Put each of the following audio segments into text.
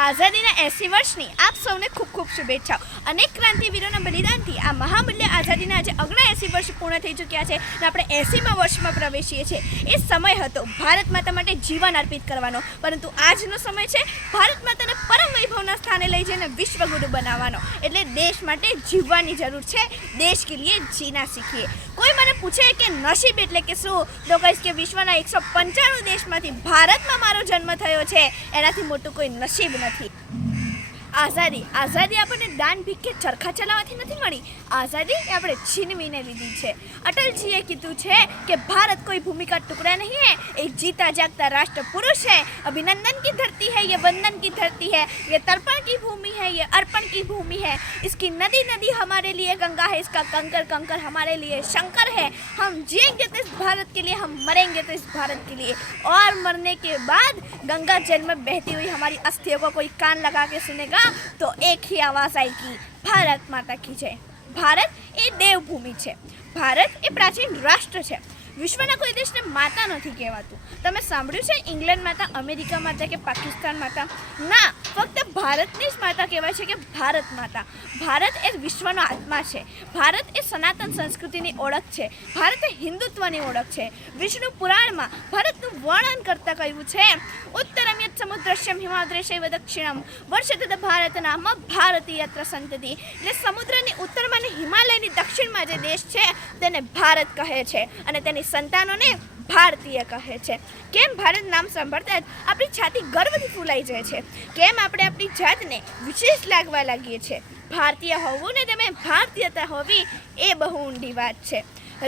આઝાદીના 80 વર્ષની આપ સૌને ખૂબ ખૂબ શુભેચ્છાઓ। અનેક ક્રાંતિવીરોના બલિદાનથી આ મહામૂલ્ય આઝાદીના આજે 79 વર્ષ પૂર્ણ થઈ ચૂક્યા છે અને આપણે 80મા વર્ષમાં પ્રવેશીએ છીએ। એ સમય હતો ભારત માતા માટે જીવન અર્પિત કરવાનો, પરંતુ આજનો સમય છે ભારત માતાને પરમ વૈભવના સ્થાને લઈ જઈને વિશ્વગુરુ બનાવવાનો। એટલે દેશ માટે જીવવાની જરૂર છે, દેશ કે લીએ જીના સીખીએ। કોઈ મને પૂછે કે નસીબ એટલે કે શું, તો કહીશ કે વિશ્વના 195 દેશમાંથી ભારતમાં મારો જન્મ થયો છે, એનાથી મોટું કોઈ નસીબ નથી। આઝાદી આપણને દાન ભીખે ચરખા ચલાવવાથી નથી મળી, આઝાદી એ આપણે છીનવીને લીધી છે। અટલજીએ કીધું છે કે ભારત કોઈ ભૂમિ का टुकड़ा नहीं है, एक जीता जागता राष्ट्र पुरुष है। अभिनंदन की धरती है ये, वंदन की धरती है ये, तर्पण की भूमि है ये, अर्पण की भूमि है। इसकी नदी नदी हमारे लिए गंगा है, इसका कंकर कंकर हमारे लिए शंकर है। हम जिएंगे तो इस भारत के लिए, हम मरेंगे तो इस भारत के लिए। और मरने के बाद गंगा जल में बहती हुई हमारी अस्थियों को कोई कान लगा के सुनेगा तो एक ही आवाज आएगी, भारत माता की जय। भारत એ દેવભૂમિ છે, ભારત એ પ્રાચીન રાષ્ટ્ર છે। વિશ્વના કોઈ દેશને માતા નથી કહેવાતું। તમે સાંભળ્યું છે ઇંગ્લેન્ડ માતા, અમેરિકા માતા કે પાકિસ્તાન માતા? ના, ફક્ત ભારતની જ માતા કહેવાય છે કે ભારત માતા। ભારત એ વિશ્વનો આત્મા છે, ભારત એ સનાતન સંસ્કૃતિની ઓળખ છે, ભારત એ હિન્દુત્વની ઓળખ છે। વિષ્ણુ પુરાણમાં ભારતનું વર્ણન કરતા કહ્યું છે, ઉત્તરમ યત સમુદ્રશ્યમ હિમાદ્રેશૈવ દક્ષિણમ વર્ષતદ ભારત નામ ભારતી યત્ર સંતતિ। એટલે સમુદ્રની ઉત્તરમાં અને હિમાલયની દક્ષિણમાં જે દેશ છે તેને ભારત કહે છે અને તેની સંતાનોને ભારતીય કહે છે। કેમ ભારત નામ સાંભળતા જ આપણી છાતી ગર્વથી ફૂલાઈ જાય છે? કેમ આપણે આપણી જાતને વિશેષ લાગવા લાગીએ છીએ? ભારતીય હોવું ને તેમાં ભારતીયતા હોવી એ બહુ ઊંડી વાત છે।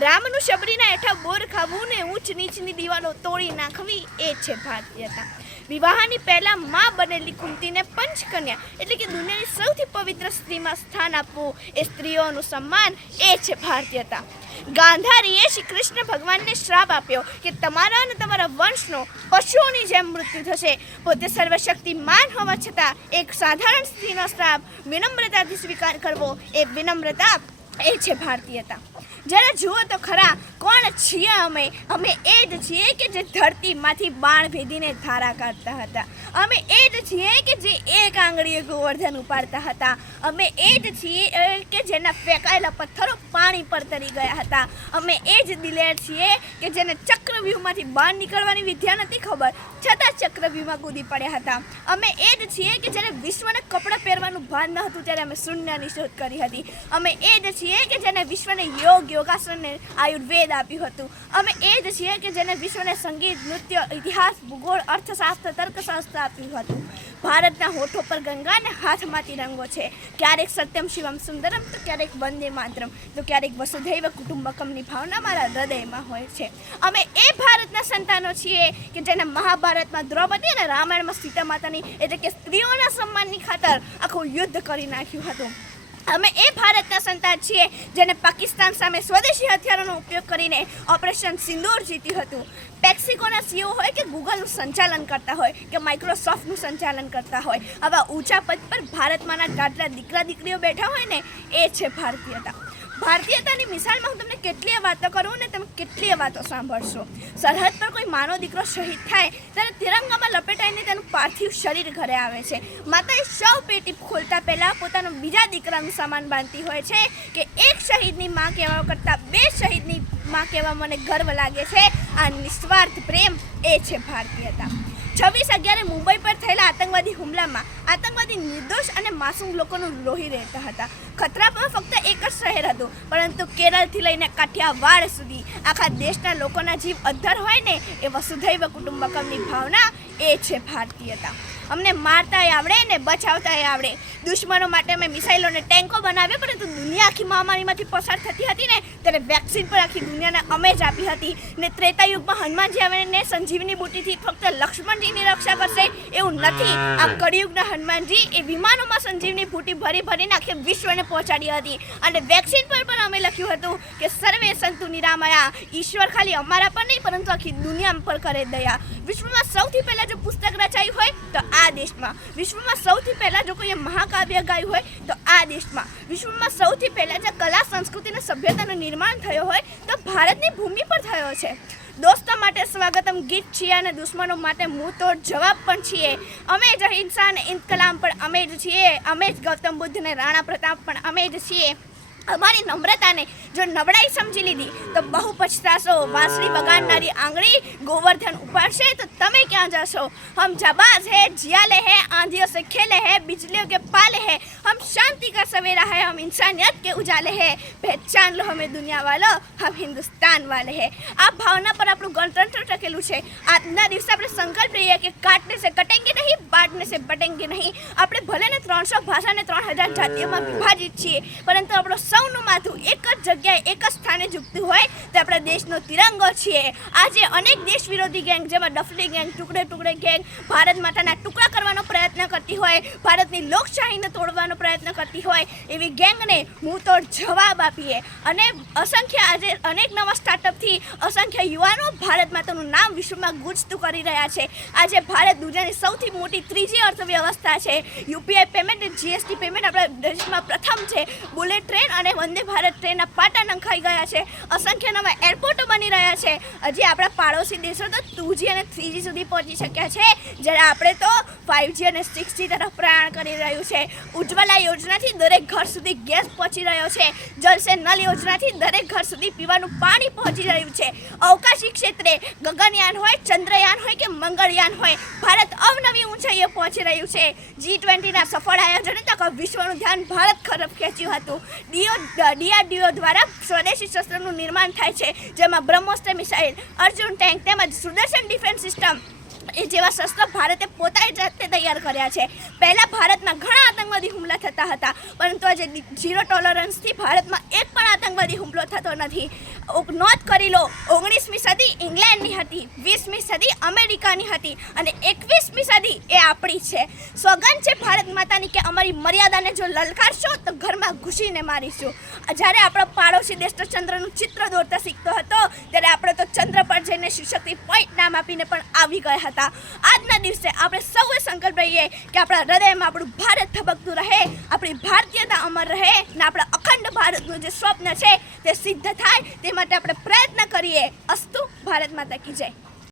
રામનું શબરીના હેઠા બોર ખાવું ને ઊંચ નીચની દિવાલો તોડી નાખવી એ છે ભારતીયતા। વિવાહની પહેલા માં બનેલી કુંતીને પંચકન્યા એટલે કે દુનિયાની સૌથી પવિત્ર સ્ત્રીમાં સ્થાન આપવું એ સ્ત્રીઓનું સન્માન એ છે ભારતીયતા। ગાંધારીએ શ્રી કૃષ્ણ ભગવાનને શ્રાપ આપ્યો કે તમારા અને તમારા વંશનો પશુઓની જેમ મૃત્યુ થશે। પોતે સર્વશક્તિમાન હોવા છતાં એક સાધારણ સ્ત્રીનો શ્રાપ વિનમ્રતાથી સ્વીકાર કરવો એ વિનમ્રતા એ છે ભારતીયતા। જરા જુઓ તો ખરા, કોણ છીએ અમે? અમે એ જ છીએ કે જે ધરતીમાંથી બાણ ભેદીને ધારા કાઢતા હતા। અમે એ જ છીએ કે જે એક આંગળીએ ગોવર્ધન ઉપાડતા હતા। અમે એ જ છીએ કે જેના ફેંકાયેલા પથ્થરો પાણી પર તરી ગયા હતા। અમે એ જ દિલેર છીએ કે જેને ચક્રવ્યૂહમાંથી બહાર નીકળવાની વિદ્યા નથી ખબર છતાં ચક્રવ્યૂહમાં કૂદી પડ્યા હતા। અમે એ જ છીએ કે જ્યારે વિશ્વને કપડાં પહેરવાનું ભાન ન હતું ત્યારે અમે શૂન્યની શોધ કરી હતી। અમે એ જ છીએ કે જેને વિશ્વને યોગાસનને આયુર્વેદ આપ્યું હતું। અમે એ જ છીએ કે જેને વિશ્વને સંગીત, નૃત્ય, ઇતિહાસ, ભૂગોળ, અર્થશાસ્ત્ર, તર્કશાસ્ત્ર આપ્યું હતું। ભારતના હોઠો પર ગંગા અને હાથમાં તિરંગો છે। ક્યારેક સત્યમ શિવમ સુંદરમ તો ક્યારેક વંદે માતરમ તો ક્યારેક વસુધૈવ કુટુંબકમની ભાવના મારા હૃદયમાં હોય છે। અમે એ ભારતના સંતાનો છીએ કે જેને મહાભારતમાં દ્રૌપદી અને રામાયણમાં સીતા માતાની એટલે કે સ્ત્રીઓના સન્માનની ખાતર આખું યુદ્ધ કરી નાખ્યું હતું। અમે એ ભારતના સંતાન છીએ જેને પાકિસ્તાન સામે સ્વદેશી હથિયારોનો ઉપયોગ કરીને ઓપરેશન સિંદૂર જીત્યું હતું। પેપ્સિકોના સીઓ હોય કે ગૂગલનું સંચાલન કરતા હોય કે માઇક્રોસોફ્ટનું સંચાલન કરતા હોય, આવા ઊંચા પદ પર ભારતમાંના દાદલા દીકરા દીકરીઓ બેઠા હોય ને એ છે ભારતીયતા। ભારતીયતાની મિસાલમાં હું તમને કેટલીય વાતો કરું ને તમે કેટલીય વાતો સાંભળશો। સરહદ પર કોઈ માનો દીકરો શહીદ થાય ત્યારે તિરંગામાં લપેટાઈને તેનું પાર્થિવ શરીર ઘરે આવે છે। માતાએ સૌ પેટી ખોલતા પહેલાં પોતાનું બીજા દીકરાનું સામાન બાંધતી હોય છે કે એક શહીદની માં કહેવા કરતાં બે શહીદની માં કહેવા મને ગર્વ લાગે છે। આ નિસ્વાર્થ પ્રેમ એ છે ભારતીયતા। 26/11 મુંબઈ પર થયેલા આતંકવાદી હુમલામાં આતંકવાદી નિર્દોષ અને માસૂમ લોકોનું લોહી રહેતા હતા। ખતરામાં ફક્ત એક જ શહેર હતું, પરંતુ કેરળથી લઈને કાઠિયાવાડ સુધી આખા દેશના લોકોના જીવ અદ્ધર હોય ને એ વસુધૈવ કુટુંબકમની ભાવના એ છે ભારતીયતા। અમને મારતાય આવડે ને બચાવતાય આવડે। દુશ્મનો માટે અમે મિસાઇલો અને ટેન્કો બનાવ્યા, પરંતુ દુનિયા આખી મહામારીમાંથી પસાર થતી હતી ને ત્યારે વેક્સિન પર આખી દુનિયાને અમે જ આપી હતી ને ત્રેતાયુગમાં હનુમાનજી આવીને સંજીવની બુટીથી ફક્ત લક્ષ્મણજીની રક્ષા કરશે એવું નથી। આ કળિયુગના હનુમાનજી એ વિમાનોમાં સંજીવની બુટી ભરી ભરીને આખે વિશ્વને પહોંચાડી હતી અને વેક્સિન પર પણ અમે લખ્યું હતું કે સર્વે સંતુ નિરામયા, ઈશ્વર ખાલી અમારા પર નહીં પરંતુ આખી દુનિયા પર કરે દયા। વિશ્વમાં સૌથી પહેલાં જો પુસ્તક રચાયું હોય તો આ દેશમાં, વિશ્વમાં સૌથી પહેલાં જો કોઈએ મહાકાવ્ય ગાયું હોય તો આ દેશમાં, વિશ્વમાં સૌથી પહેલાં જે કલા સંસ્કૃતિ અને સભ્યતાનું નિર્માણ થયો હોય તો ભારતની ભૂમિ પર થયો છે। દોસ્તો માટે સ્વાગતમ ગીત છીએ અને દુશ્મનો માટે મુંહ તોડ જવાબ પણ છીએ. અમે જ અહિંસા અને ઇન્કલાબ પણ અમે જ છીએ. અમે જ ગૌતમ બુદ્ધ અને રાણા પ્રતાપ પણ અમે જ છીએ. અમારી નમ્રતાને જો નબળાઈ સમજી લીધી તો બહુ પછતાશો. વાંસળી વગાડનારી આંગળી ગોવર્ધન ઉપાડશે તો તમે ક્યાં જશો? હમ જાબાज है, जियाले हैं, आंधियों से खेले हैं, बिजलियों के पाले हैं, हम शांति का सवेरा है, हम इंसानियत के उजाले हैं, पहचान लो हमें दुनिया वालो, हम हिंदुस्तान वाले हैं. આ ભાવના પર આપણું ગણતંત્ર ટકેલું છે. આજના દિવસે આપણે સંકલ્પ લઈએ કે કાટને સે કટેંગે નહીં, બાટને સે બટેંગે નહીં. આપણે ભલે ને 300 ભાષા ને 3000 જાતિઓમાં વિભાજિત છીએ, પરંતુ આપણો સૌનું માથું એક જ જગ્યાએ એક જ સ્થાને ઝૂકતું હોય તો આપણા દેશનો તિરંગો છીએ. આજે અનેક દેશ વિરોધી ગેંગ જેમાં ડફલી ગેંગ, ટુકડે ટુકડે ગેંગ ભારત માતાના ટુકડા કરવાનો પ્રયત્ન કરતી હોય, ભારતની લોકશાહીને તોડવાનો પ્રયત્ન કરતી હોય, એવી ગેંગને મુંહતોડ જવાબ આપીએ. અને અસંખ્ય આજે અનેક નવા સ્ટાર્ટઅપથી અસંખ્ય યુવાનો ભારત માતાનું નામ વિશ્વમાં ગુંજતું કરી રહ્યા છે. આજે ભારત દુનિયાની સૌથી મોટી ત્રીજી અર્થવ્યવસ્થા છે. યુપીઆઈ પેમેન્ટ અને જીએસટી પેમેન્ટ આપણા દેશમાં પ્રથમ છે. બુલેટ ટ્રેન અને વંદે ભારત ટ્રેનના પાટા નંખાઈ ગયા છે. અસંખ્ય નવા એરપોર્ટો બની રહ્યા છે. હજી આપણા પાડોશી દેશો તો 2G અને 3G સુધી પહોંચી શક્યા છે, જ્યારે આપણે તો 5G અને 6G તરફ પ્રયાણ કરી રહ્યું છે. ઉજ્જવલા યોજનાથી દરેક ઘર સુધી ગેસ પહોંચી રહ્યો છે. જલ સે નલ યોજનાથી દરેક ઘર સુધી પીવાનું પાણી પહોંચી રહ્યું છે. અવકાશી ક્ષેત્રે ગગનયાન હોય, ચંદ્રયાન હોય કે મંગળયાન હોય, ભારત અવનવી ઊંચાઈએ પહોંચી રહ્યું છે. G20ના સફળ આયોજને તક વિશ્વનું ધ્યાન ભારત તરફ ખેંચ્યું હતું. DRDO દ્વારા સ્વદેશી શસ્ત્રનું નિર્માણ થાય છે, જેમાં બ્રહ્મોસ્ત્ર મિસાઇલ, અર્જુન ટેન્ક તેમજ સુદર્શન ડિફેન્સ સિસ્ટમ એ જેવા શસ્ત્રો ભારતે પોતાની જાતે તૈયાર કર્યા છે. પહેલાં ભારતમાં ઘણા આતંકવાદી હુમલા થતા હતા, પરંતુ આજે ઝીરો ટોલરન્સથી ભારતમાં એક પણ આતંકવાદી હુમલો થતો નથી. નોંધ કરી લો, 19મી સદી ઇંગ્લેન્ડની હતી, 20મી સદી અમેરિકાની હતી અને 21મી સદી એ આપણી છે. સોગંદ છે ભારત માતાની કે અમારી મર્યાદાને જો લલકારશો તો ઘરમાં ઘૂસીને મારીશું. જ્યારે આપણો પાડોશી દેશ તો ચંદ્રનું ચિત્ર દોરતા શીખતો હતો, ત્યારે આપણે તો ચંદ્ર પર જઈને શિવશક્તિ પોઈન્ટ નામ આપીને પણ આવી ગયા હતા. આજના દિવસે આપણે સૌએ સંકલ્પ લઈએ કે આપણા હૃદયમાં આપણું ભારત ધબકતું રહે, આપણી ભારતીયતા અમર રહે અને આપણા અખંડ ભારતનું જે સ્વપ્ન છે તે સિદ્ધ થાય તે માટે આપણે પ્રયત્ન કરીએ. અસ્તુ ભારત માતા કી જય.